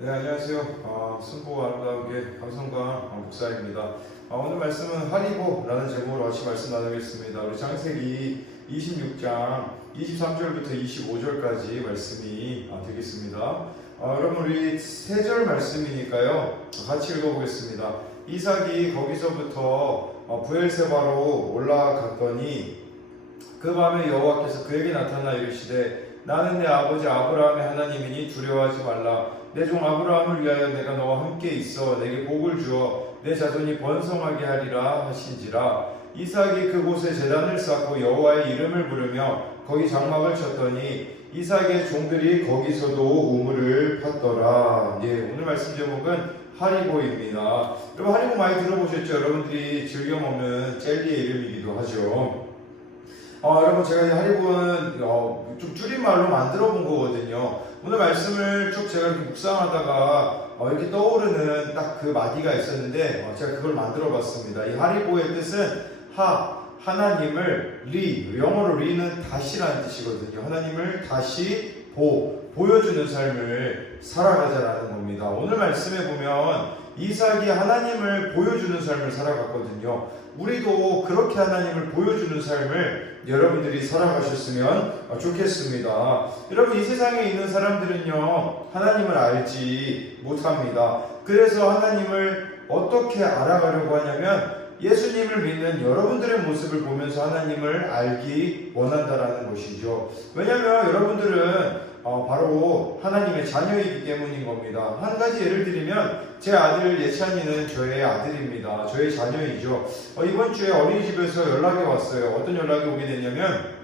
네, 안녕하세요. 순보가 아름다운 게 감성가 목사입니다. 오늘 말씀은 하리보라는 제목으로 같이 말씀 나누겠습니다. 우리 창세기 26장 23절부터 25절까지 말씀이 되겠습니다. 여러분, 우리 3절 말씀이니까요, 같이 읽어보겠습니다. 이삭이 거기서부터 브엘세바로 올라갔더니 그 밤에 여호와께서 그에게 나타나 이르시되 나는 내 아버지 아브라함의 하나님이니 두려워하지 말라. 내 종 아브라함을 위하여 내가 너와 함께 있어 내게 복을 주어 내 자손이 번성하게 하리라 하신지라. 이삭이 그곳에 제단을 쌓고 여호와의 이름을 부르며 거기 장막을 쳤더니 이삭의 종들이 거기서도 우물을 팠더라. 오늘 말씀 제목은 하리보입니다. 여러분, 하리보 많이 들어보셨죠? 여러분들이 즐겨 먹는 젤리의 이름이기도 하죠. 여러분, 제가 이 하리보는 좀 줄임말로 만들어 본 거거든요. 오늘 말씀을 쭉 제가 이렇게 묵상하다가 이렇게 떠오르는 딱 그 마디가 있었는데 제가 그걸 만들어 봤습니다. 이 하리보의 뜻은 하나님을 영어로 리는 다시라는 뜻이거든요. 하나님을 다시 보여주는 삶을 살아가자라는 겁니다. 오늘 말씀에 보면 이삭이 하나님을 보여주는 삶을 살아갔거든요. 우리도 그렇게 하나님을 보여주는 삶을 여러분들이 살아가셨으면 좋겠습니다. 여러분, 이 세상에 있는 사람들은요, 하나님을 알지 못합니다. 그래서 하나님을 어떻게 알아가려고 하냐면 예수님을 믿는 여러분들의 모습을 보면서 하나님을 알기 원한다라는 것이죠. 왜냐하면 여러분들은 바로 하나님의 자녀이기 때문인 겁니다. 한 가지 예를 들면 제 아들 예찬이는 저의 아들입니다. 저의 자녀이죠. 이번 주에 어린이집에서 연락이 왔어요. 어떤 연락이 오게 됐냐면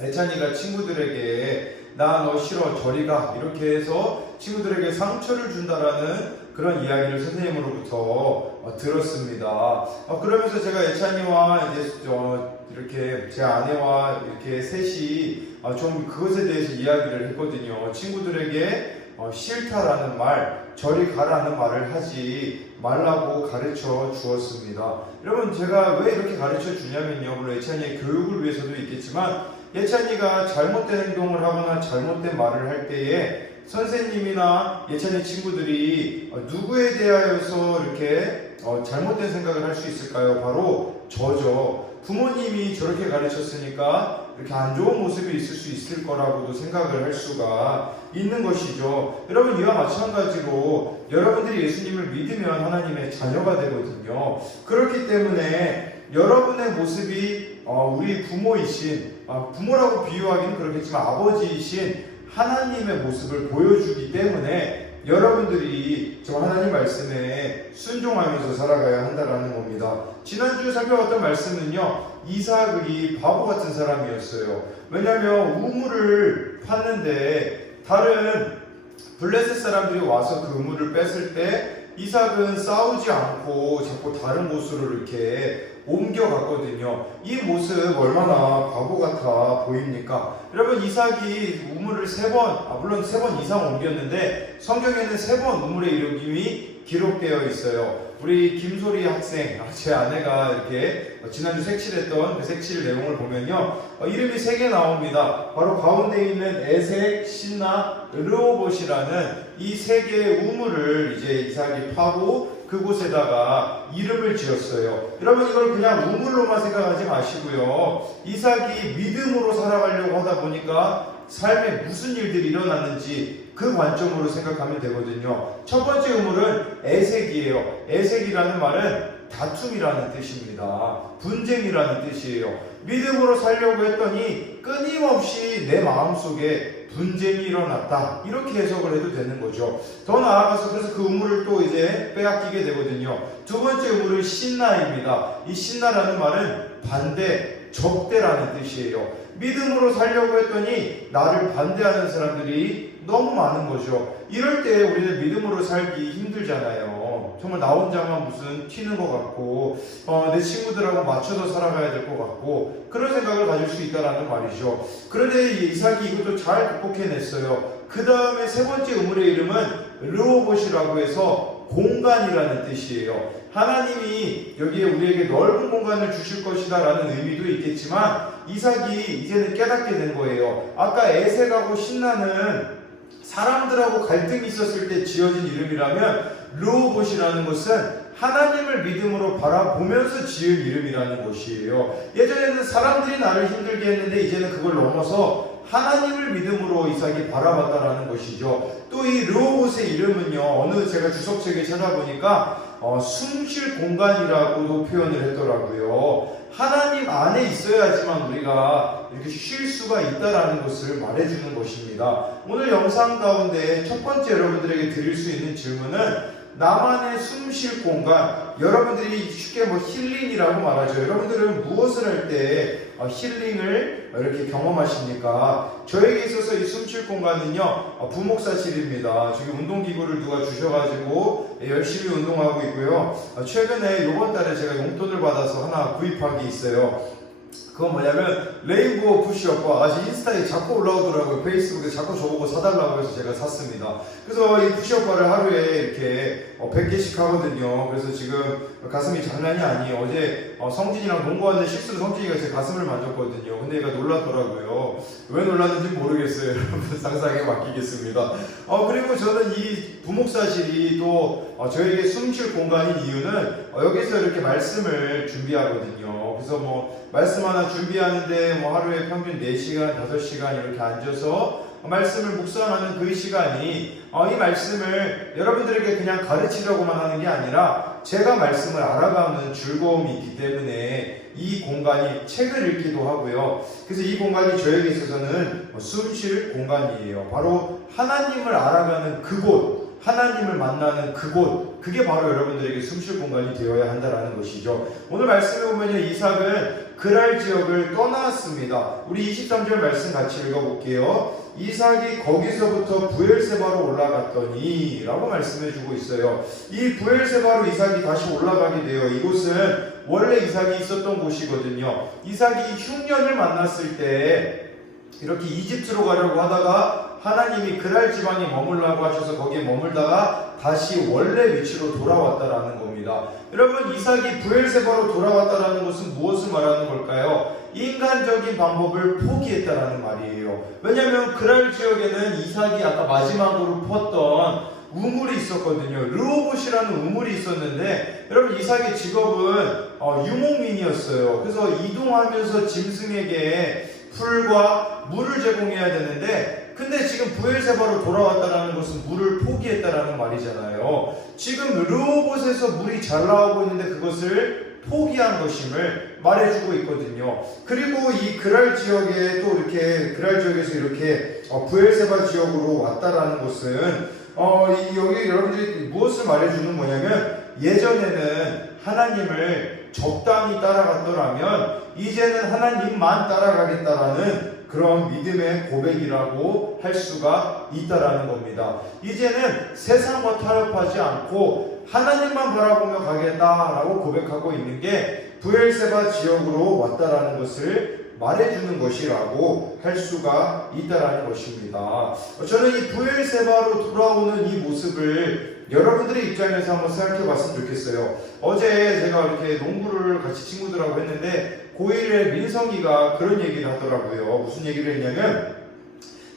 예찬이가 친구들에게 나 너 싫어 저리 가 이렇게 해서 친구들에게 상처를 준다라는 그런 이야기를 선생님으로부터 들었습니다. 그러면서 제가 예찬이와 이제 이렇게 제 아내와 이렇게 셋이 좀 그것에 대해서 이야기를 했거든요. 친구들에게 싫다라는 말, 저리 가라는 말을 하지 말라고 가르쳐 주었습니다. 여러분, 제가 왜 이렇게 가르쳐 주냐면요, 물론 예찬이의 교육을 위해서도 있겠지만 예찬이가 잘못된 행동을 하거나 잘못된 말을 할 때에 선생님이나 예찬이 친구들이 누구에 대하여서 이렇게 잘못된 생각을 할 수 있을까요? 바로 저죠. 부모님이 저렇게 가르쳤으니까 이렇게 안 좋은 모습이 있을 수 있을 거라고도 생각을 할 수가 있는 것이죠. 여러분, 이와 마찬가지로 여러분들이 예수님을 믿으면 하나님의 자녀가 되거든요. 그렇기 때문에 여러분의 모습이 우리 부모이신, 부모라고 비유하기는 그렇겠지만 아버지이신 하나님의 모습을 보여주기 때문에 여러분들이 저 하나님 말씀에 순종하면서 살아가야 한다는 겁니다. 지난주에 살펴봤던 말씀은요, 이삭이 바보 같은 사람이었어요. 왜냐하면 우물을 팠는데 다른 블레셋 사람들이 와서 그 우물을 뺐을 때 이삭은 싸우지 않고 자꾸 다른 곳으로 이렇게 옮겨갔거든요. 이 모습 얼마나 바보 같아 보입니까? 여러분, 이삭이 우물을 물론 3번 이상 옮겼는데 성경에는 3번 우물의 이름이 기록되어 있어요. 우리 김소리 학생, 제 아내가 이렇게 지난주 색칠했던 그 색칠 내용을 보면요, 이름이 3개 나옵니다. 바로 가운데 있는 에색, 신나, 르호봇이라는 이 3개의 우물을 이제 이삭이 파고 그곳에다가 이름을 지었어요. 여러분, 이걸 그냥 우물로만 생각하지 마시고요, 이삭이 믿음으로 살아가려고 하다 보니까 삶에 무슨 일들이 일어났는지 그 관점으로 생각하면 되거든요. 첫 번째 우물은 에색이에요. 에색이라는 말은 다툼이라는 뜻입니다. 분쟁이라는 뜻이에요. 믿음으로 살려고 했더니 끊임없이 내 마음속에 분쟁이 일어났다, 이렇게 해석을 해도 되는 거죠. 더 나아가서 그래서 그 우물을 또 이제 빼앗기게 되거든요. 두 번째 우물은 신나입니다. 이 신나라는 말은 반대, 적대라는 뜻이에요. 믿음으로 살려고 했더니 나를 반대하는 사람들이 너무 많은 거죠. 이럴 때 우리는 믿음으로 살기 힘들잖아요. 정말 나 혼자만 무슨 튀는 것 같고 내 친구들하고 맞춰서 살아가야 될 것 같고 그런 생각을 가질 수 있다는 말이죠. 그런데 이삭이 이것도 잘 극복해냈어요. 그 다음에 3번째 우물의 이름은 르호봇이라고 해서 공간이라는 뜻이에요. 하나님이 여기에 우리에게 넓은 공간을 주실 것이다 라는 의미도 있겠지만 이삭이 이제는 깨닫게 된 거예요. 아까 에색하고 신나는 사람들하고 갈등이 있었을 때 지어진 이름이라면 르호봇이라는 것은 하나님을 믿음으로 바라보면서 지은 이름이라는 것이에요. 예전에는 사람들이 나를 힘들게 했는데 이제는 그걸 넘어서 하나님을 믿음으로 이삭이 바라봤다라는 것이죠. 또 이 르호봇의 이름은요, 어느 제가 주석책에 찾아보니까 숨쉴 공간이라고도 표현을 했더라고요. 하나님 안에 있어야지만 우리가 이렇게 쉴 수가 있다라는 것을 말해주는 것입니다. 오늘 영상 가운데 첫 번째 여러분들에게 드릴 수 있는 질문은 나만의 숨쉴 공간, 여러분들이 쉽게 힐링이라고 말하죠. 여러분들은 무엇을 할 때 힐링을 이렇게 경험하십니까? 저에게 있어서 이 숨쉴 공간은요, 부목사실입니다. 저기 운동기구를 누가 주셔가지고 열심히 운동하고 있고요. 최근에 이번 달에 제가 용돈을 받아서 하나 구입한 게 있어요. 그건 뭐냐면 레인보우 푸시업과 아직 인스타에 자꾸 올라오더라고요. 페이스북에 자꾸 저보고 사달라고 해서 제가 샀습니다. 그래서 이 푸시업바를 하루에 이렇게 100개씩 하거든요. 그래서 지금 가슴이 장난이 아니에요. 어제 성진이랑 농구하는데 실수로 성진이가 제 가슴을 만졌거든요. 근데 얘가 놀랐더라고요. 왜 놀랐는지 모르겠어요. 여러분 상상에 맡기겠습니다. 그리고 저는 이 부목사실이 또 저에게 숨쉴 공간인 이유는 여기서 이렇게 말씀을 준비하거든요. 그래서 말씀 하나 준비하는데 하루에 평균 4시간, 5시간 이렇게 앉아서 말씀을 묵상하는 그 시간이 이 말씀을 여러분들에게 그냥 가르치려고만 하는 게 아니라 제가 말씀을 알아가는 즐거움이 있기 때문에 이 공간이 책을 읽기도 하고요. 그래서 이 공간이 저에게 있어서는 숨쉴 공간이에요. 바로 하나님을 알아가는 그곳, 하나님을 만나는 그곳, 그게 바로 여러분들에게 숨쉴 공간이 되어야 한다는 것이죠. 오늘 말씀에 보면 이삭은 그랄 지역을 떠났습니다. 우리 23절 말씀 같이 읽어볼게요. 이삭이 거기서부터 브엘세바로 올라갔더니 라고 말씀해주고 있어요. 이 브엘세바로 이삭이 다시 올라가게 돼요. 이곳은 원래 이삭이 있었던 곳이거든요. 이삭이 흉년을 만났을 때 이렇게 이집트로 가려고 하다가 하나님이 그랄 지방에 머물라고 하셔서 거기에 머물다가 다시 원래 위치로 돌아왔다라는 겁니다. 여러분, 이삭이 브엘세바로 돌아왔다라는 것은 무엇을 말하는 걸까요? 인간적인 방법을 포기했다라는 말이에요. 왜냐하면 그랄 지역에는 이삭이 아까 마지막으로 펐던 우물이 있었거든요. 르호봇이라는 우물이 있었는데, 여러분, 이삭의 직업은 유목민이었어요. 그래서 이동하면서 짐승에게 풀과 물을 제공해야 되는데, 근데 지금 브엘세바로 돌아왔다는 것은 물을 포기했다라는 말이잖아요. 지금 르호봇에서 물이 잘 나오고 있는데 그것을 포기한 것임을 말해주고 있거든요. 그리고 이 그랄 지역에 또 이렇게 그랄 지역에서 이렇게 브엘세바 지역으로 왔다라는 것은 여기 여러분들이 무엇을 말해주는 거냐면, 예전에는 하나님을 적당히 따라갔더라면 이제는 하나님만 따라가겠다라는 그런 믿음의 고백이라고 할 수가 있다라는 겁니다. 이제는 세상과 타협하지 않고 하나님만 바라보며 가겠다라고 고백하고 있는 게 브엘세바 지역으로 왔다라는 것을 말해주는 것이라고 할 수가 있다라는 것입니다. 저는 이 브엘세바로 돌아오는 이 모습을 여러분들의 입장에서 한번 생각해 봤으면 좋겠어요. 어제 제가 이렇게 농구를 같이 친구들하고 했는데 고1의 민성이가 그런 얘기를 하더라고요. 무슨 얘기를 했냐면,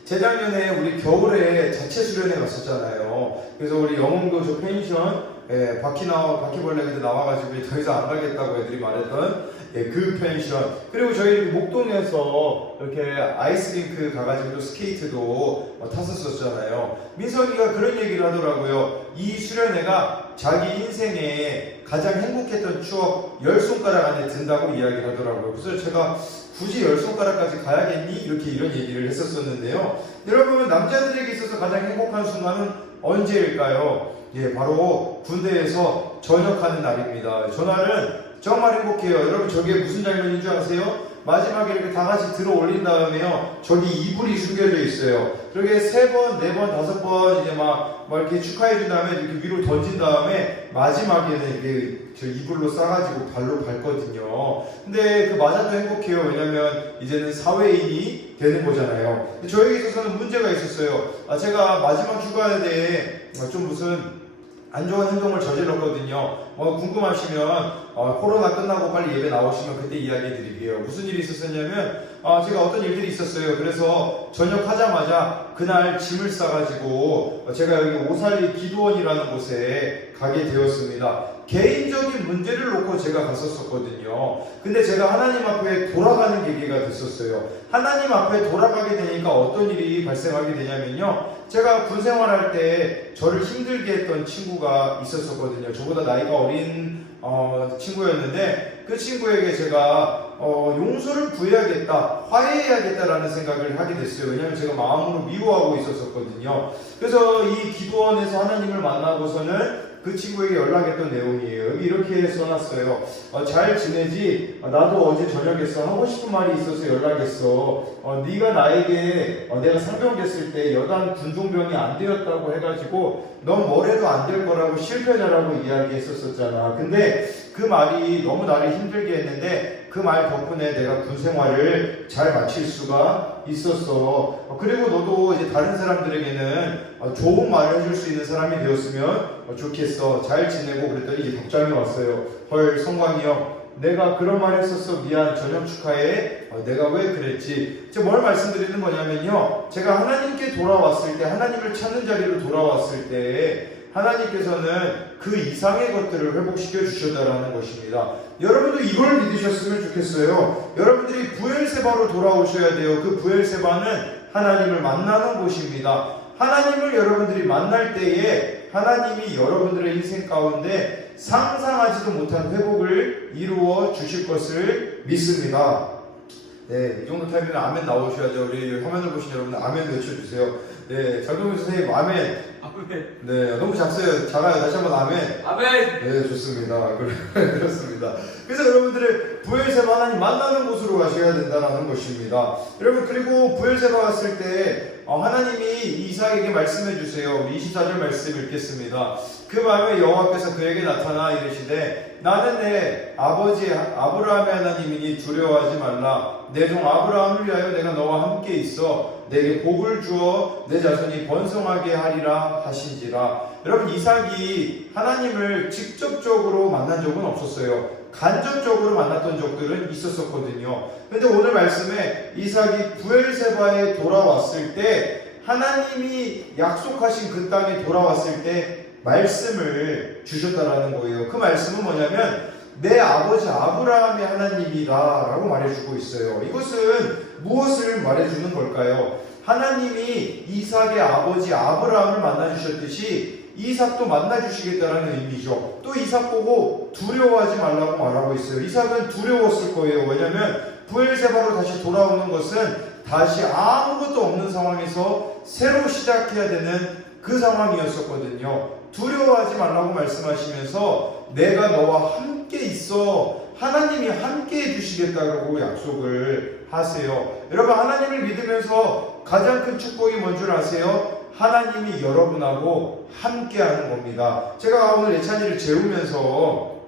재작년에 우리 겨울에 자체 수련회 갔었잖아요. 그래서 우리 영흥도 저 펜션 바퀴벌레가 나와가지고 더 이상 안 가겠다고 애들이 말했던 그 펜션, 그리고 저희 목동에서 이렇게 아이스링크 가가지고 또 스케이트도 탔었었잖아요. 민석이가 그런 얘기를 하더라고요. 이 수련회가 자기 인생에 가장 행복했던 추억 10손가락 안에 든다고 이야기를 하더라고요. 그래서 제가 굳이 10손가락까지 가야겠니? 이런 얘기를 했었었는데요. 여러분, 남자들에게 있어서 가장 행복한 순간은 언제일까요? 바로 군대에서 전역하는 날입니다. 저날은 정말 행복해요. 여러분, 저게 무슨 장면인 줄 아세요? 마지막에 이렇게 다 같이 들어 올린 다음에요, 저기 이불이 숨겨져 있어요. 저게 3번, 4번, 5번 이제 막 이렇게 축하해 준 다음에 이렇게 위로 던진 다음에 마지막에는 이렇게 저 이불로 싸가지고 발로 밟거든요. 근데 그 맞아도 행복해요. 왜냐면 이제는 사회인이 되는 거잖아요. 근데 저에게 있어서는 문제가 있었어요. 제가 마지막 휴가에 좀 무슨 안 좋은 행동을 저질렀거든요. 궁금하시면 코로나 끝나고 빨리 예배 나오시면 그때 이야기 드릴게요. 무슨 일이 있었었냐면, 제가 어떤 일들이 있었어요. 그래서 전역하자마자 그날 짐을 싸가지고 제가 여기 오살리 기도원이라는 곳에 가게 되었습니다. 개인적인 문제를 놓고 제가 갔었거든요. 근데 제가 하나님 앞에 돌아가는 계기가 됐었어요. 하나님 앞에 돌아가게 되니까 어떤 일이 발생하게 되냐면요, 제가 군 생활할 때 저를 힘들게 했던 친구가 있었거든요. 저보다 나이가 어린 친구였는데, 그 친구에게 제가 용서를 구해야겠다, 화해해야겠다라는 생각을 하게 됐어요. 왜냐하면 제가 마음으로 미워하고 있었거든요. 그래서 이 기도원에서 하나님을 만나고서는 그 친구에게 연락했던 내용이에요. 여기 이렇게 써놨어요. 잘 지내지? 나도 어제 저녁했어. 하고 싶은 말이 있어서 연락했어. 네가 나에게 내가 상병됐을 때 여단 군종병이 안 되었다고 해가지고 넌 뭘 해도 안 될 거라고 실패자라고 이야기했었잖아. 근데 그 말이 너무 나를 힘들게 했는데 그 말 덕분에 내가 군 생활을 잘 마칠 수가 있었어. 그리고 너도 이제 다른 사람들에게는 좋은 말을 해줄 수 있는 사람이 되었으면 좋겠어. 잘 지내고. 그랬더니 이제 답장이 왔어요. 헐, 성광이 형, 내가 그런 말 했었어. 미안. 저녁 축하해. 내가 왜 그랬지? 제가 뭘 말씀드리는 거냐면요, 제가 하나님께 돌아왔을 때, 하나님을 찾는 자리로 돌아왔을 때 하나님께서는 그 이상의 것들을 회복시켜 주셨다라는 것입니다. 여러분도 이걸 믿으셨으면 좋겠어요. 여러분들이 브엘세바로 돌아오셔야 돼요. 그 브엘세바는 하나님을 만나는 곳입니다. 하나님을 여러분들이 만날 때에 하나님이 여러분들의 인생 가운데 상상하지도 못한 회복을 이루어 주실 것을 믿습니다. 네, 이 정도 타이밍에 아멘 나오셔야죠. 우리 화면을 보신 여러분 아멘 외쳐주세요. 네, 장동민 선생님 아멘. 네, 너무 작아요. 다시 한번 아멘. 아멘. 네, 좋습니다. 그렇습니다. 그래서 여러분들의 브엘세바 하나님 만나는 곳으로 가셔야 된다는 것입니다. 여러분, 그리고 브엘세바 갔을 때 하나님이 이삭에게 말씀해 주세요. 24절 말씀 읽겠습니다. 그 밤에 여호와께서 그에게 나타나 이르시되 나는 내 아버지 아브라함의 하나님이니 두려워하지 말라. 내 종 아브라함을 위하여 내가 너와 함께 있어 내게 복을 주어 내 자손이 번성하게 하리라 하신지라. 여러분, 이삭이 하나님을 직접적으로 만난 적은 없었어요. 간접적으로 만났던 적들은 있었었거든요. 근데 오늘 말씀에 이삭이 부엘세바에 돌아왔을 때, 하나님이 약속하신 그 땅에 돌아왔을 때 말씀을 주셨다라는 거예요. 그 말씀은 뭐냐면 내 아버지 아브라함의 하나님이다 라고 말해주고 있어요. 이것은 무엇을 말해주는 걸까요? 하나님이 이삭의 아버지 아브라함을 만나주셨듯이 이삭도 만나주시겠다라는 의미죠. 또 이삭 보고 두려워하지 말라고 말하고 있어요. 이삭은 두려웠을 거예요. 왜냐하면 부엘세바로 다시 돌아오는 것은 다시 아무것도 없는 상황에서 새로 시작해야 되는 그 상황이었었거든요. 두려워하지 말라고 말씀하시면서 내가 너와 함께 있어, 하나님이 함께 해주시겠다고 약속을 하세요. 여러분, 하나님을 믿으면서 가장 큰 축복이 뭔 줄 아세요? 하나님이 여러분하고 함께하는 겁니다. 제가 오늘 예찬이를 재우면서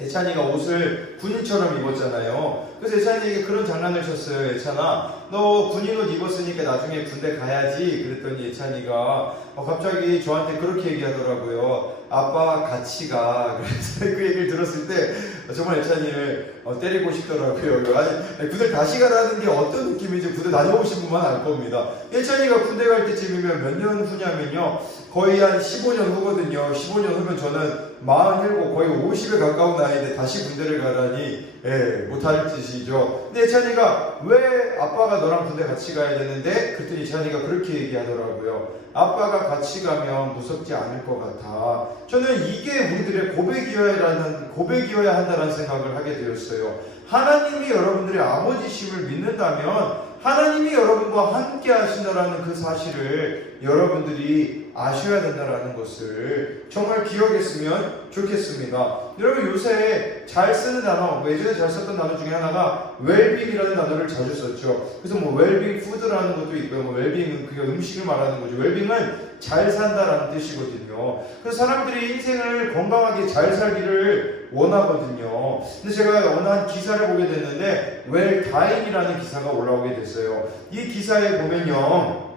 예찬이가 옷을 군인처럼 입었잖아요. 그래서 예찬이에게 그런 장난을 쳤어요. 예찬아, 너 군인 옷 입었으니까 나중에 군대 가야지. 그랬더니 예찬이가 갑자기 저한테 그렇게 얘기하더라고요. 아빠 같이 가. 그래서 그 얘기를 들었을 때 정말 예찬이를 때리고 싶더라고요. 아니, 군대 다시 가라는 게 어떤 느낌인지 군대 다녀오신 분만 알 겁니다. 예찬이가 군대 갈 때쯤이면 몇 년 후냐면요, 거의 한 15년 후거든요. 15년 후면 저는 47, 거의 50에 가까운 나이인데 다시 군대를 가다니 못할 짓이죠. 근데 예찬이가 왜 아빠가 너랑 군대 같이 가야 되는데? 그랬더니 예찬이가 그렇게 얘기하더라고요. 아빠가 같이 가면 무섭지 않을 것 같아. 저는 이게 우리들의 고백이어야 한다는 생각을 하게 되었어요. 하나님이 여러분들의 아버지심을 믿는다면 하나님이 여러분과 함께 하신다라는 그 사실을 여러분들이 아셔야 된다라는 것을 정말 기억했으면 좋겠습니다. 여러분, 요새 잘 쓰는 단어, 예전에 잘 썼던 단어 중에 하나가 웰빙이라는 단어를 자주 썼죠. 그래서 웰빙 푸드라는 것도 있고요. 웰빙은 그게 음식을 말하는 거죠. 웰빙은 잘 산다라는 뜻이거든요. 그래서 사람들이 인생을 건강하게 잘 살기를 원하거든요. 근데 제가 어느 한 기사를 보게 됐는데 웰다인이라는 기사가 올라오게 됐어요. 이 기사에 보면요,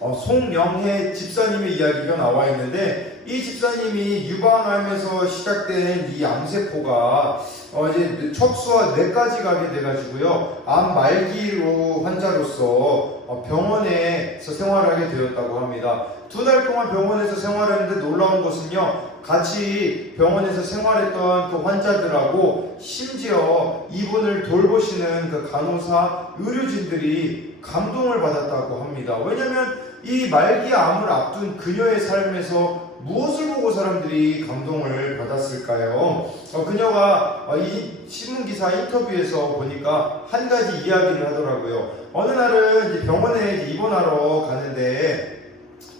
송영혜 집사님의 이야기가 나와 있는데, 이 집사님이 유방암에서 시작된 이 암세포가 이제 척수와 뇌까지 가게 돼가지고요, 암 말기로 환자로서 병원에서 생활하게 되었다고 합니다. 2달 동안 병원에서 생활했는데 놀라운 것은요, 같이 병원에서 생활했던 그 환자들하고 심지어 이분을 돌보시는 그 간호사, 의료진들이 감동을 받았다고 합니다. 왜냐하면 이 말기 암을 앞둔 그녀의 삶에서 무엇을 보고 사람들이 감동을 받았을까요? 그녀가 이 신문기사 인터뷰에서 보니까 한 가지 이야기를 하더라고요. 어느 날은 이제 병원에 입원하러 가는데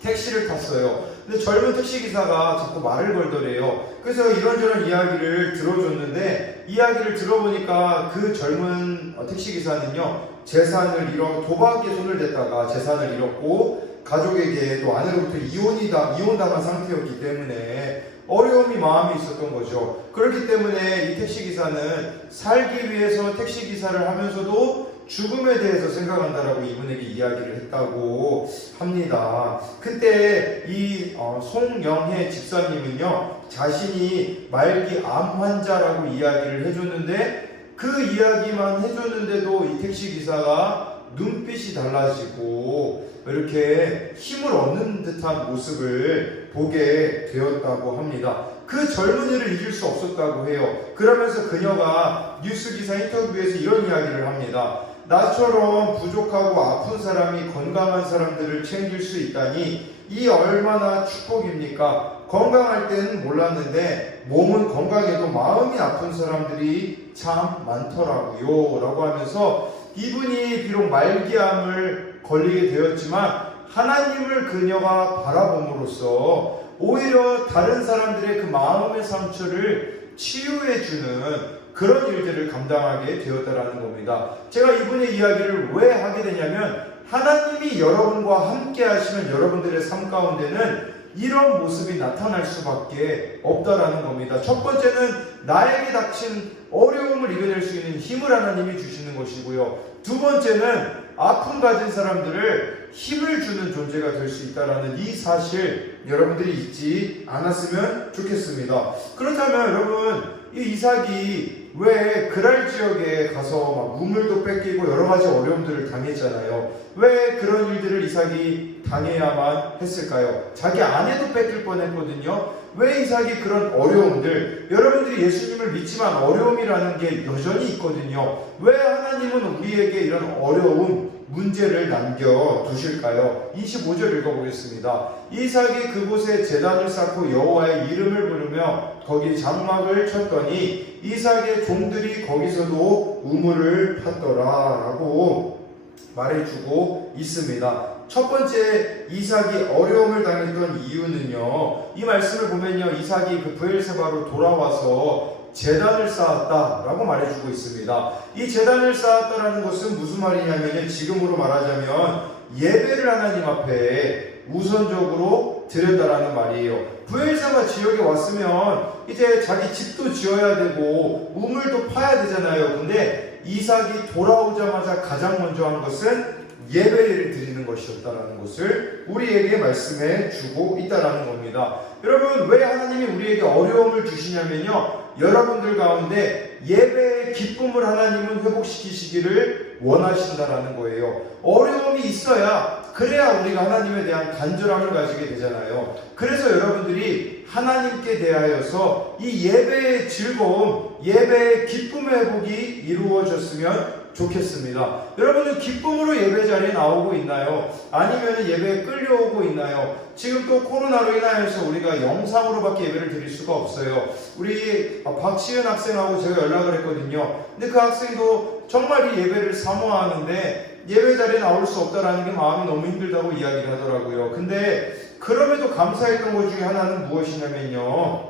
택시를 탔어요. 근데 젊은 택시기사가 자꾸 말을 걸더래요. 그래서 이런저런 이야기를 들어줬는데, 이야기를 들어보니까 그 젊은 택시기사는요, 재산을 도박에 손을 댔다가 재산을 잃었고, 가족에게 또 아내로부터 이혼당한 상태였기 때문에 어려움이 마음에 있었던 거죠. 그렇기 때문에 이 택시기사는 살기 위해서 택시기사를 하면서도 죽음에 대해서 생각한다라고 이분에게 이야기를 했다고 합니다. 그때 이 송영혜 집사님은요, 자신이 말기 암 환자라고 이야기를 해줬는데, 그 이야기만 해줬는데도 이 택시기사가 눈빛이 달라지고 이렇게 힘을 얻는 듯한 모습을 보게 되었다고 합니다. 그 젊은이를 잊을 수 없었다고 해요. 그러면서 그녀가 뉴스기사 인터뷰에서 이런 이야기를 합니다. 나처럼 부족하고 아픈 사람이 건강한 사람들을 챙길 수 있다니 이 얼마나 축복입니까? 건강할 때는 몰랐는데 몸은 건강해도 마음이 아픈 사람들이 참 많더라고요 라고 하면서, 이분이 비록 말기암을 걸리게 되었지만 하나님을 그녀가 바라봄으로써 오히려 다른 사람들의 그 마음의 상처를 치유해주는 그런 일들을 감당하게 되었다라는 겁니다. 제가 이분의 이야기를 왜 하게 되냐면, 하나님이 여러분과 함께 하시는 여러분들의 삶 가운데는 이런 모습이 나타날 수밖에 없다라는 겁니다. 첫 번째는 나에게 닥친 어려움을 이겨낼 수 있는 힘을 하나님이 주시는 것이고요. 두 번째는 아픔 가진 사람들을 힘을 주는 존재가 될 수 있다라는 이 사실 여러분들이 잊지 않았으면 좋겠습니다. 그렇다면 여러분, 이 이삭이 왜 그랄 지역에 가서 막 우물도 뺏기고 여러 가지 어려움들을 당했잖아요. 왜 그런 일들을 이삭이 당해야만 했을까요? 자기 아내도 뺏길 뻔했거든요. 왜 이삭이 그런 어려움들, 여러분들이 예수님을 믿지만 어려움이라는 게 여전히 있거든요. 왜 하나님은 우리에게 이런 어려움, 문제를 남겨두실까요? 25절 읽어보겠습니다. 이삭이 그곳에 제단을 쌓고 여호와의 이름을 부르며 거기 장막을 쳤더니 이삭의 종들이 거기서도 우물을 팠더라 라고 말해주고 있습니다. 첫 번째, 이삭이 어려움을 당했던 이유는요, 이 말씀을 보면요, 이삭이 그 브엘세바로 돌아와서 제단을 쌓았다라고 말해주고 있습니다. 이 제단을 쌓았다라는 것은 무슨 말이냐면, 지금으로 말하자면 예배를 하나님 앞에 우선적으로 드렸다라는 말이에요. 브엘세바 지역에 왔으면 이제 자기 집도 지어야 되고 우물도 파야 되잖아요. 근데 이삭이 돌아오자마자 가장 먼저 한 것은 예배를 드리는 것이었다라는 것을 우리에게 말씀해 주고 있다라는 겁니다. 여러분, 왜 하나님이 우리에게 어려움을 주시냐면요, 여러분들 가운데 예배의 기쁨을 하나님은 회복시키시기를 원하신다라는 거예요. 어려움이 있어야, 그래야 우리가 하나님에 대한 간절함을 가지게 되잖아요. 그래서 여러분들이 하나님께 대하여서 이 예배의 즐거움, 예배의 기쁨의 회복이 이루어졌으면 좋겠습니다. 여러분은 기쁨으로 예배 자리에 나오고 있나요? 아니면 예배에 끌려오고 있나요? 지금 또 코로나로 인하여서 우리가 영상으로밖에 예배를 드릴 수가 없어요. 우리 박시은 학생하고 제가 연락을 했거든요. 근데 그 학생도 정말 이 예배를 사모하는데 예배 자리에 나올 수 없다라는 게 마음이 너무 힘들다고 이야기를 하더라고요. 근데 그럼에도 감사했던 것 중에 하나는 무엇이냐면요,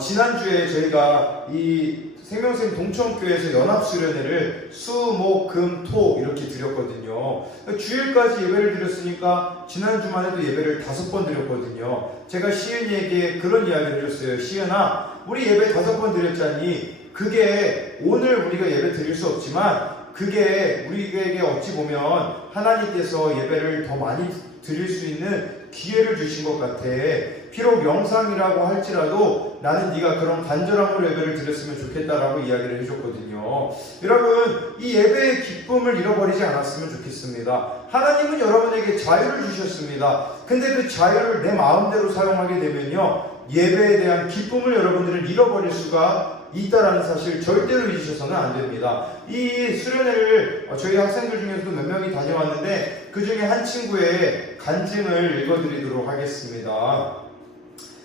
지난주에 저희가 이 생명샘 동천교회에서 연합수련회를 수, 목, 금, 토 이렇게 드렸거든요. 주일까지 예배를 드렸으니까 지난 주만에도 예배를 5번 드렸거든요. 제가 시은이에게 그런 이야기를 해줬어요. 시은아, 우리 예배 5번 드렸잖니, 그게 오늘 우리가 예배 드릴 수 없지만 그게 우리에게 어찌 보면 하나님께서 예배를 더 많이 드릴 수 있는 기회를 주신 것 같아. 비록 영상이라고 할지라도 나는 네가 그런 간절함으로 예배를 드렸으면 좋겠다라고 이야기를 해줬거든요. 여러분, 이 예배의 기쁨을 잃어버리지 않았으면 좋겠습니다. 하나님은 여러분에게 자유를 주셨습니다. 근데 그 자유를 내 마음대로 사용하게 되면요, 예배에 대한 기쁨을 여러분들은 잃어버릴 수가 있다라는 사실 절대로 잊으셔서는 안 됩니다. 이 수련회를 저희 학생들 중에서도 몇 명이 다녀왔는데 그 중에 한 친구의 간증을 읽어드리도록 하겠습니다.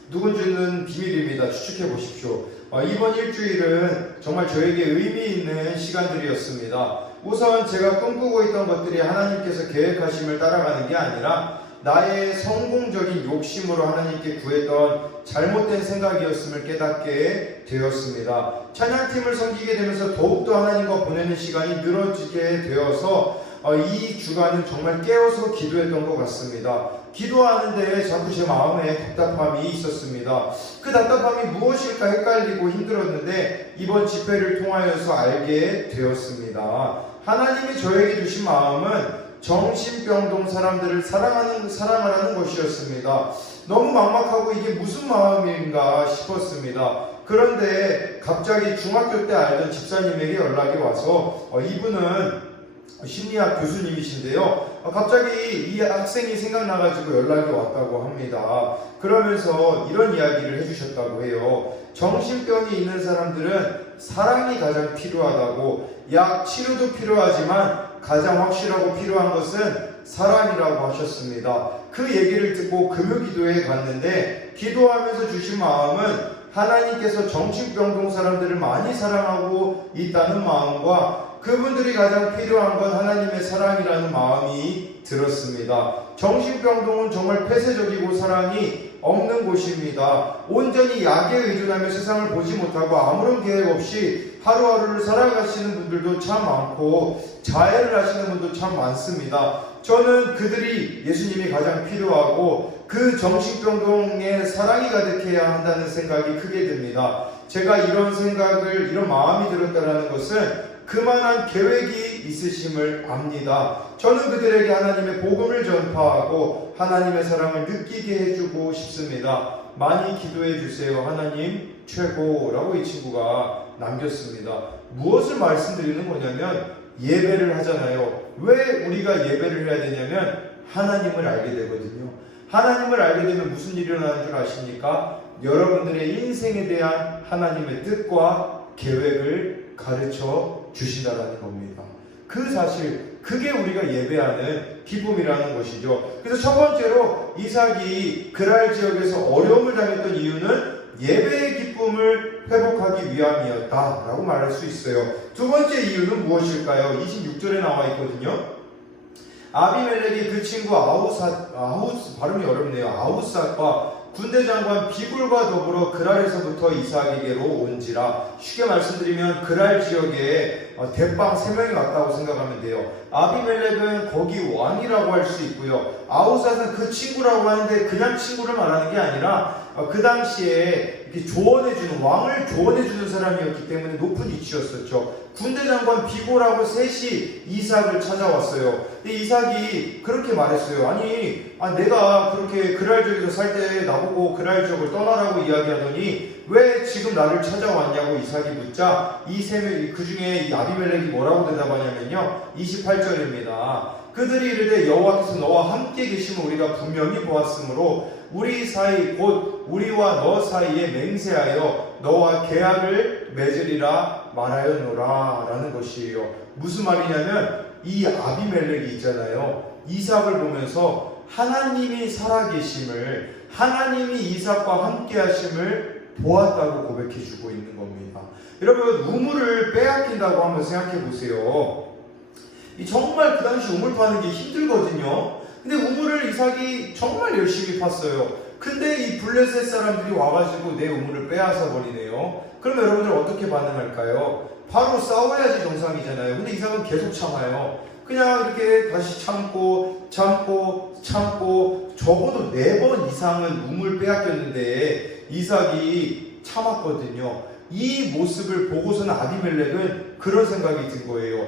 누군지는 비밀입니다. 추측해 보십시오. 이번 일주일은 정말 저에게 의미 있는 시간들이었습니다. 우선 제가 꿈꾸고 있던 것들이 하나님께서 계획하심을 따라가는 게 아니라 나의 성공적인 욕심으로 하나님께 구했던 잘못된 생각이었음을 깨닫게 되었습니다. 찬양팀을 섬기게 되면서 더욱더 하나님과 보내는 시간이 늘어지게 되어서 이 주간은 정말 깨어서 기도했던 것 같습니다. 기도하는데 자꾸 제 마음에 답답함이 있었습니다. 그 답답함이 무엇일까 헷갈리고 힘들었는데 이번 집회를 통하여서 알게 되었습니다. 하나님이 저에게 주신 마음은 정신병동 사람들을 사랑하라는 것이었습니다. 너무 막막하고 이게 무슨 마음인가 싶었습니다. 그런데 갑자기 중학교 때 알던 집사님에게 연락이 와서 이분은 심리학 교수님이신데요. 갑자기 이 학생이 생각나가지고 연락이 왔다고 합니다. 그러면서 이런 이야기를 해주셨다고 해요. 정신병이 있는 사람들은 사랑이 가장 필요하다고, 약 치료도 필요하지만 가장 확실하고 필요한 것은 사랑이라고 하셨습니다. 그 얘기를 듣고 금요기도에 갔는데 기도하면서 주신 마음은 하나님께서 정신병동 사람들을 많이 사랑하고 있다는 마음과 그분들이 가장 필요한 건 하나님의 사랑이라는 마음이 들었습니다. 정신병동은 정말 폐쇄적이고 사랑이 없는 곳입니다. 온전히 약에 의존하며 세상을 보지 못하고 아무런 계획 없이 하루하루를 살아가시는 분들도 참 많고 자해를 하시는 분도 참 많습니다. 저는 그들이 예수님이 가장 필요하고 그 정신병동에 사랑이 가득해야 한다는 생각이 크게 듭니다. 제가 이런 생각을, 이런 마음이 들었다는 것은 그만한 계획이 있으심을 압니다. 저는 그들에게 하나님의 복음을 전파하고 하나님의 사랑을 느끼게 해주고 싶습니다. 많이 기도해 주세요. 하나님 최고라고 이 친구가 남겼습니다. 무엇을 말씀드리는 거냐면 예배를 하잖아요. 왜 우리가 예배를 해야 되냐면 하나님을 알게 되거든요. 하나님을 알게 되면 무슨 일이 일어나는 줄 아십니까? 여러분들의 인생에 대한 하나님의 뜻과 계획을 가르쳐 주신다는 겁니다. 그 사실, 그게 우리가 예배하는 기쁨이라는 것이죠. 그래서 첫 번째로 이삭이 그랄 지역에서 어려움을 당했던 이유는 예배의 기쁨을 회복하기 위함이었다라고 말할 수 있어요. 두 번째 이유는 무엇일까요? 26절에 나와 있거든요. 아비멜렉이 그 친구 발음이 어렵네요. 아우삿과 군대 장관 비굴과 더불어 그랄에서부터 이삭에게로 온지라. 쉽게 말씀드리면 그랄 지역에 대빵 3명이 왔다고 생각하면 돼요. 아비멜렉은 거기 왕이라고 할 수 있고요. 아우삿은 그 친구라고 하는데 그냥 친구를 말하는 게 아니라 그 당시에 이렇게 조언해주는, 왕을 조언해주는 사람이었기 때문에 높은 위치였었죠. 군대 장관 비고라고 셋이 이삭을 찾아왔어요. 근데 이삭이 그렇게 말했어요. 아니, 내가 그렇게 그랄 지역에서 살 때 나보고 그랄 지역을 떠나라고 이야기하더니 왜 지금 나를 찾아왔냐고 이삭이 묻자 이 세 명, 그 중에 이 아비멜렉이 뭐라고 대답하냐면요. 28절입니다. 그들이 이르되 여호와께서 너와 함께 계심을 우리가 분명히 보았으므로 우리 사이 곧 우리와 너 사이에 맹세하여 너와 계약을 맺으리라 말하였노라 라는 것이에요. 무슨 말이냐면 이 아비멜렉이 있잖아요. 이삭을 보면서 하나님이 살아계심을, 하나님이 이삭과 함께 하심을 보았다고 고백해주고 있는 겁니다. 여러분, 우물을 빼앗긴다고 한번 생각해 보세요. 정말 그 당시 우물 파는 게 힘들거든요. 근데 우물을 이삭이 정말 열심히 팠어요. 근데 이 블레셋 사람들이 와가지고 내 우물을 빼앗아 버리네요. 그러면 여러분들 어떻게 반응할까요? 바로 싸워야지 정상이잖아요. 근데 이삭은 계속 참아요. 그냥 이렇게 다시 참고 적어도 4번 이상은 우물 빼앗겼는데 이삭이 참았거든요. 이 모습을 보고서는 아비멜렉은 그런 생각이 든 거예요.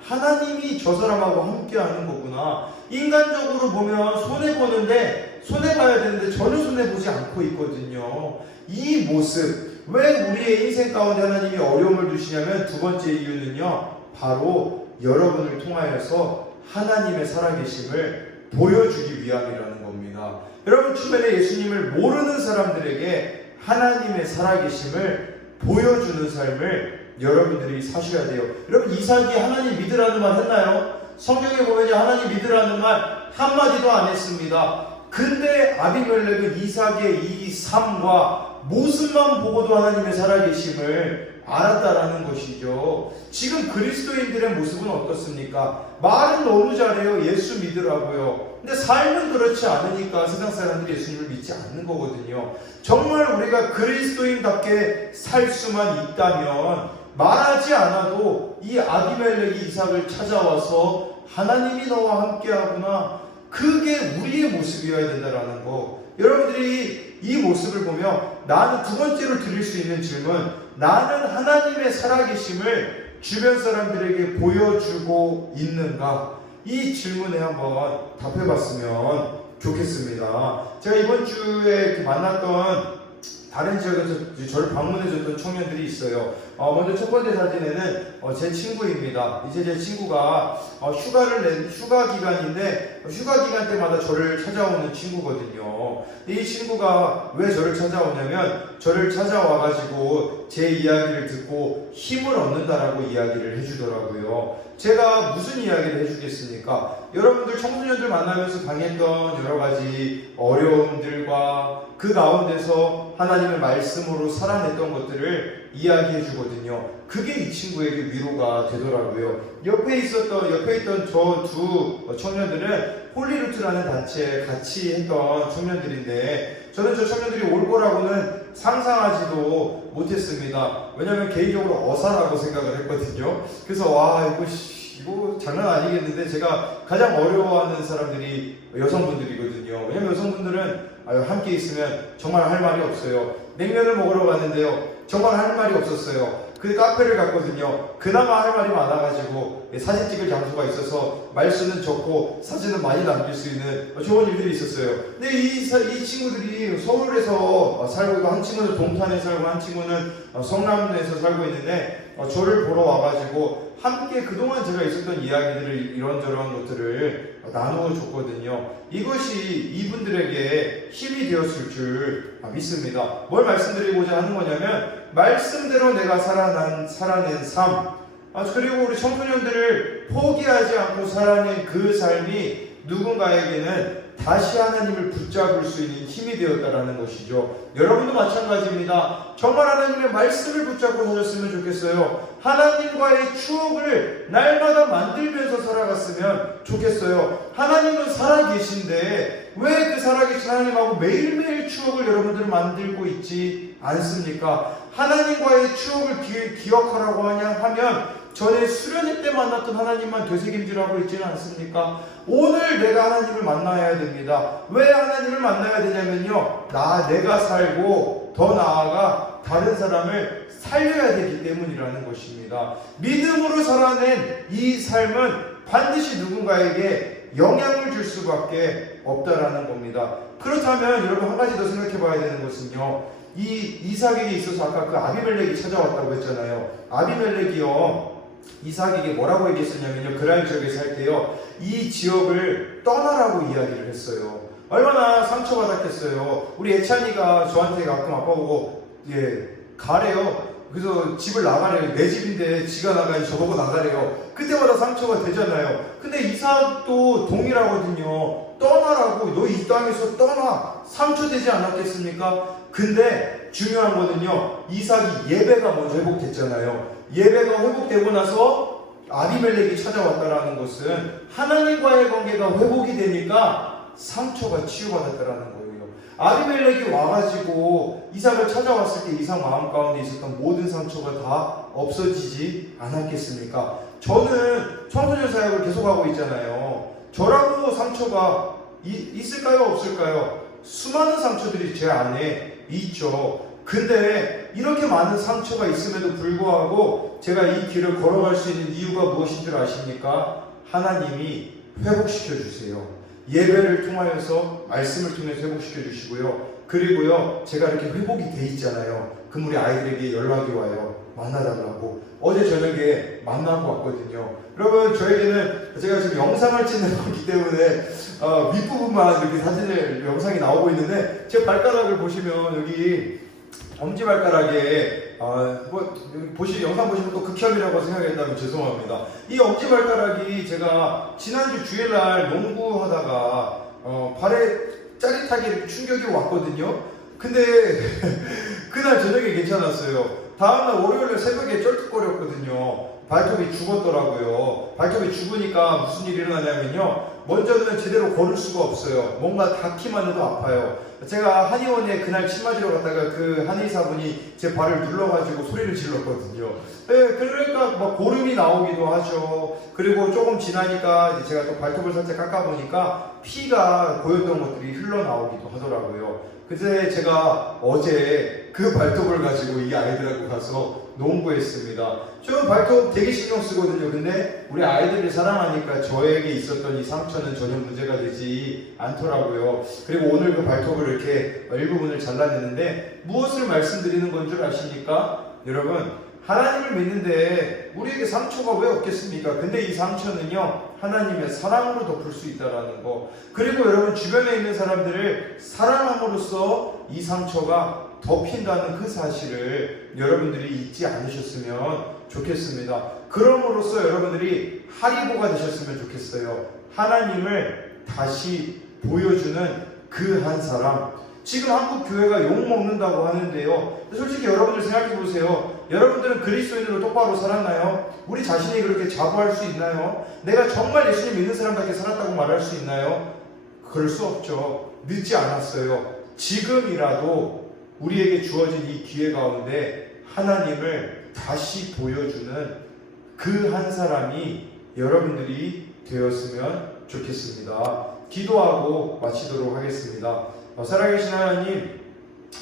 하나님이 저 사람하고 함께 하는 거구나. 인간적으로 보면 손해보는데, 손해봐야 되는데 저는 손해보지 않고 있거든요. 이 모습, 왜 우리의 인생 가운데 하나님이 어려움을 주시냐면 두 번째 이유는요, 바로 여러분을 통하여서 하나님의 살아계심을 보여주기 위함이라는 겁니다. 여러분, 주변에 예수님을 모르는 사람들에게 하나님의 살아계심을 보여주는 삶을 여러분들이 사셔야 돼요. 여러분, 이삭이 하나님 믿으라는 말 했나요? 성경에 보면 하나님 믿으라는 말 한마디도 안 했습니다. 근데 아비멜렉은 이삭의 이 삶과 모습만 보고도 하나님의 살아계심을 알았다라는 것이죠. 지금 그리스도인들의 모습은 어떻습니까? 말은 너무 잘해요. 예수 믿으라고요. 근데 삶은 그렇지 않으니까 세상 사람들이 예수님을 믿지 않는 거거든요. 정말 우리가 그리스도인답게 살 수만 있다면 말하지 않아도 이 아비멜렉이 이삭을 찾아와서 하나님이 너와 함께하구나, 그게 우리의 모습이어야 된다는 거. 여러분들이 이 모습을 보면 나는 두 번째로 드릴 수 있는 질문, 나는 하나님의 살아계심을 주변 사람들에게 보여주고 있는가? 이 질문에 한번 답해봤으면 좋겠습니다. 제가 이번 주에 만났던 다른 지역에서 저를 방문해줬던 청년들이 있어요. 먼저 첫 번째 사진에는 제 친구입니다. 이제 제 친구가 휴가 기간인데 휴가 기간 때마다 저를 찾아오는 친구거든요. 이 친구가 왜 저를 찾아오냐면 저를 찾아와가지고 제 이야기를 듣고 힘을 얻는다라고 이야기를 해주더라고요. 제가 무슨 이야기를 해주겠습니까? 여러분들 청소년들 만나면서 당했던 여러 가지 어려움들과 그 가운데서 하나님의 말씀으로 살아냈던 것들을 이야기해 주거든요. 그게 이 친구에게 위로가 되더라고요. 옆에 있던 저 두 청년들은 홀리루트라는 단체에 같이 했던 청년들인데 저는 저 청년들이 올 거라고는 상상하지도 못했습니다. 왜냐하면 개인적으로 어사라고 생각을 했거든요. 그래서 와 이거 장난 아니겠는데, 제가 가장 어려워하는 사람들이 여성분들이거든요. 왜냐면 여성분들은 함께 있으면 정말 할 말이 없어요. 냉면을 먹으러 갔는데요, 정말 할 말이 없었어요. 그 카페를 갔거든요. 그나마 할 말이 많아가지고 사진 찍을 장소가 있어서 말수는 적고 사진은 많이 남길 수 있는 좋은 일들이 있었어요. 근데 이 친구들이 서울에서 살고 있고, 한 친구는 동탄에 살고 한 친구는 성남에서 살고 있는데 저를 보러 와가지고 함께 그동안 제가 있었던 이야기들을, 이런저런 것들을 나누어 줬거든요. 이것이 이분들에게 힘이 되었을 줄 믿습니다. 뭘 말씀드리고자 하는 거냐면, 말씀대로 내가 살아낸 삶, 그리고 우리 청소년들을 포기하지 않고 살아낸 그 삶이 누군가에게는 다시 하나님을 붙잡을 수 있는 힘이 되었다라는 것이죠. 여러분도 마찬가지입니다. 정말 하나님의 말씀을 붙잡고 사셨으면 좋겠어요. 하나님과의 추억을 날마다 만들면서 살아갔으면 좋겠어요. 하나님은 살아계신데 왜 그 살아계신 하나님하고 매일매일 추억을 여러분들은 만들고 있지 않습니까? 하나님과의 추억을 기억하라고 하면 전에 수련회 때 만났던 하나님만 되새김질하고 있지는 않습니까? 오늘 내가 하나님을 만나야 됩니다. 왜 하나님을 만나야 되냐면요, 내가 살고 더 나아가 다른 사람을 살려야 되기 때문이라는 것입니다. 믿음으로 살아낸 이 삶은 반드시 누군가에게 영향을 줄 수밖에 없다라는 겁니다. 그렇다면 여러분, 한 가지 더 생각해 봐야 되는 것은요, 이 이삭에게 있어서 아까 그 아비멜렉이 찾아왔다고 했잖아요. 아비멜렉이요, 이삭에게 뭐라고 얘기했었냐면요, 그랄 지역에 살 때요, 이 지역을 떠나라고 이야기를 했어요. 얼마나 상처받았겠어요. 우리 애찬이가 저한테 가끔 아빠 보고 가래요. 그래서 집을 나가래요. 내 집인데 지가 나가야지 저보고 나가래요. 그때마다 상처가 되잖아요. 근데 이삭도 동일하거든요. 떠나라고, 너 이 땅에서 떠나. 상처되지 않았겠습니까? 근데 중요한 거는요, 이삭이 예배가 먼저 회복됐잖아요. 예배가 회복되고 나서 아비멜렉이 찾아왔다라는 것은 하나님과의 관계가 회복이 되니까 상처가 치유받았다라는 거예요. 아비멜렉이 와가지고 이삭을 찾아왔을 때 이삭 마음 가운데 있었던 모든 상처가 다 없어지지 않았겠습니까? 저는 청소년 사역을 계속하고 있잖아요. 저라도 상처가 있을까요? 없을까요? 수많은 상처들이 제 안에 있죠. 근데 이렇게 많은 상처가 있음에도 불구하고 제가 이 길을 걸어갈 수 있는 이유가 무엇인 줄 아십니까? 하나님이 회복시켜 주세요. 예배를 통하여서, 말씀을 통해서 회복시켜 주시고요. 그리고요, 제가 이렇게 회복이 돼 있잖아요. 그럼 우리 아이들에게 연락이 와요. 만나달라고. 어제 저녁에 만나고 왔거든요. 여러분, 저에게는 제가 지금 영상을 찍는 거기 때문에 윗부분만 이렇게 영상이 나오고 있는데, 제 발가락을 보시면 여기 엄지발가락에 영상 보시면 또 극혐이라고 생각했다면 죄송합니다. 이 엄지발가락이 제가 지난주 주일날 농구하다가 발에 짜릿하게 이렇게 충격이 왔거든요. 근데 그날 저녁에 괜찮았어요. 다음날 월요일날 새벽에 쩔뚝거렸거든요. 발톱이 죽었더라고요. 발톱이 죽으니까 무슨 일이 일어나냐면요, 먼저는 제대로 걸을 수가 없어요. 뭔가 닿기만 해도 아파요. 제가 한의원에 그날 침 맞으러 갔다가 그 한의사분이 제 발을 눌러가지고 소리를 질렀거든요. 그러니까 막 고름이 나오기도 하죠. 그리고 조금 지나니까 제가 또 발톱을 살짝 깎아보니까 피가 고였던 것들이 흘러나오기도 하더라고요. 그래서 제가 어제 그 발톱을 가지고 이 아이들하고 가서 농구했습니다. 저는 발톱 되게 신경 쓰거든요. 근데 우리 아이들을 사랑하니까 저에게 있었던 이 상처는 전혀 문제가 되지 않더라고요. 그리고 오늘 그 발톱을 이렇게 일부분을 잘라냈는데 무엇을 말씀드리는 건 줄 아십니까? 여러분, 하나님을 믿는데 우리에게 상처가 왜 없겠습니까? 근데 이 상처는요, 하나님의 사랑으로 덮을 수 있다는 거. 그리고 여러분, 주변에 있는 사람들을 사랑함으로써 이 상처가 덮인다는 그 사실을 여러분들이 잊지 않으셨으면 좋겠습니다. 그럼으로써 여러분들이 하리보가 되셨으면 좋겠어요. 하나님을 다시 보여주는 그 한 사람. 지금 한국 교회가 욕 먹는다고 하는데요, 솔직히 여러분들 생각해 보세요. 여러분들은 그리스도인으로 똑바로 살았나요? 우리 자신이 그렇게 자부할 수 있나요? 내가 정말 예수님 믿는 사람답게 살았다고 말할 수 있나요? 그럴 수 없죠. 늦지 않았어요. 지금이라도 우리에게 주어진 이 기회 가운데 하나님을 다시 보여주는 그 한 사람이 여러분들이 되었으면 좋겠습니다. 기도하고 마치도록 하겠습니다. 살아계신 하나님,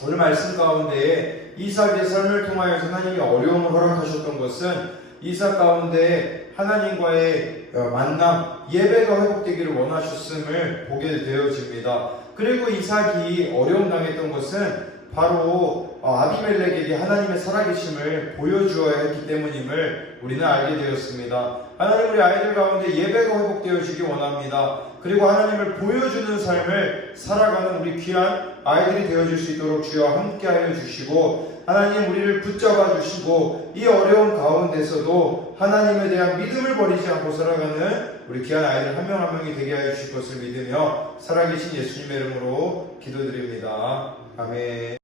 오늘 말씀 가운데 이삭의 삶을 통하여서 하나님이 어려움을 허락하셨던 것은 이삭 가운데 하나님과의 만남, 예배가 회복되기를 원하셨음을 보게 되어집니다. 그리고 이삭이 어려움 당했던 것은 바로 아비멜렉에게 하나님의 살아계심을 보여주어야 했기 때문임을 우리는 알게 되었습니다. 하나님, 우리 아이들 가운데 예배가 회복되어지기 원합니다. 그리고 하나님을 보여주는 삶을 살아가는 우리 귀한 아이들이 되어질 수 있도록 주여 함께하여 주시고, 하나님 우리를 붙잡아 주시고 이 어려운 가운데서도 하나님에 대한 믿음을 버리지 않고 살아가는 우리 귀한 아이들 한 명 한 명이 되게 하여 주실 것을 믿으며 살아계신 예수님의 이름으로 기도드립니다. 아멘.